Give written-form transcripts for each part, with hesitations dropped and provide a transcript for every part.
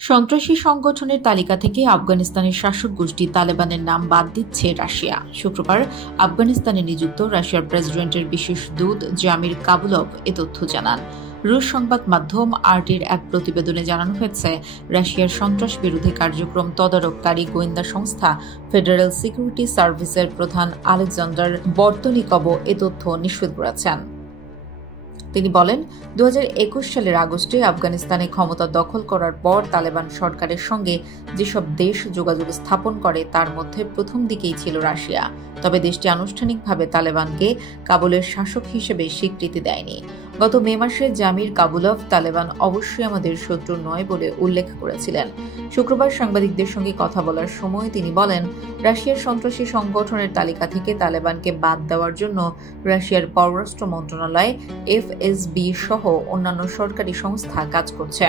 সন্ত্রাসী সংগঠনের তালিকা থেকে আফগানিস্তানের শাসক গোষ্ঠী তালেবানের নাম বাদ দিচ্ছে রাশিয়া। শুক্রবার আফগানিস্তানে নিযুক্ত রাশিয়ার প্রেসিডেন্টের বিশেষ দূত জামির কাবুলভ এ তথ্য জানান। রুশ সংবাদ মাধ্যম আরটির এক প্রতিবেদনে জানানো হয়েছে, রাশিয়ার সন্ত্রাস বিরোধী কার্যক্রম তদারককারী গোয়েন্দা সংস্থা ফেডারেল সিকিউরিটি সার্ভিসের প্রধান আলেকজান্ডার বর্তনিকভ এ তথ্য নিশ্চিত করেছেন। তিনি বলেন, 2021 সালের আগস্টে আফগানিস্তানে ক্ষমতা দখল করার পর তালেবান সরকারের সঙ্গে যেসব দেশ যোগাযোগ স্থাপন করে তার মধ্যে প্রথম দিকেই ছিল রাশিয়া। তবে দেশটি আনুষ্ঠানিকভাবে তালেবানকে কাবুলের শাসক হিসেবে স্বীকৃতি দেয়নি। গত মে মাসে জামির কাবুলভ তালেবান অবশ্যই আমাদের শত্রু নয় বলে উল্লেখ করেছিলেন। শুক্রবার সাংবাদিকদের সঙ্গে কথা বলার সময় তিনি বলেন, রাশিয়ার সন্ত্রাসী সংগঠনের তালিকা থেকে তালেবানকে বাদ দেওয়ার জন্য রাশিয়ার পররাষ্ট্র মন্ত্রণালয়, এফএসবি সহ অন্যান্য সরকারি সংস্থা কাজ করছে।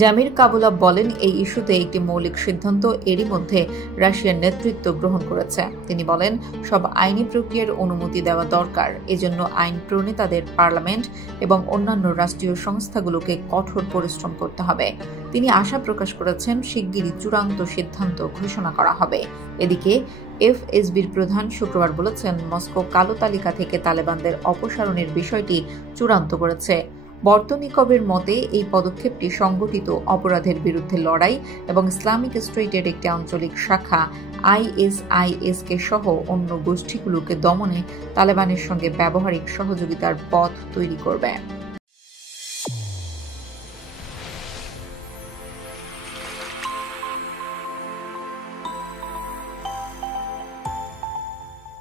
জামির কাবুলভ বলেন, এই ইস্যুতে একটি মৌলিক সিদ্ধান্ত এরই মধ্যে রাশিয়ার নেতৃত্ব গ্রহণ করেছে। তিনি বলেন, সব আইনি প্রক্রিয়ার অনুমতি দেওয়া দরকার। এজন্য আইন প্রণেতাদের, পার্লামেন্ট এবং অন্যান্য রাষ্ট্রীয় সংস্থাগুলোকে কঠোর পরিশ্রম করতে হবে। তিনি আশা প্রকাশ করেছেন, শিগগিরই চূড়ান্ত সিদ্ধান্ত ঘোষণা করা হবে। এদিকে এফএসবির প্রধান শুক্রবার বলেছেন, মস্কো কালো তালিকা থেকে তালেবানদের অপসারণের বিষয়টি চূড়ান্ত করেছে। বর্তনিকভের মতে এই পদক্ষেপটি সংগঠিত অপরাধের বিরুদ্ধে লড়াই এবং ইসলামিক স্টেটের একটি আঞ্চলিক শাখা আইএসআইএসকে সহ অন্য গোষ্ঠীগুলোকে দমনে তালেবানের সঙ্গে ব্যবহারিক সহযোগিতার পথ তৈরি করবে।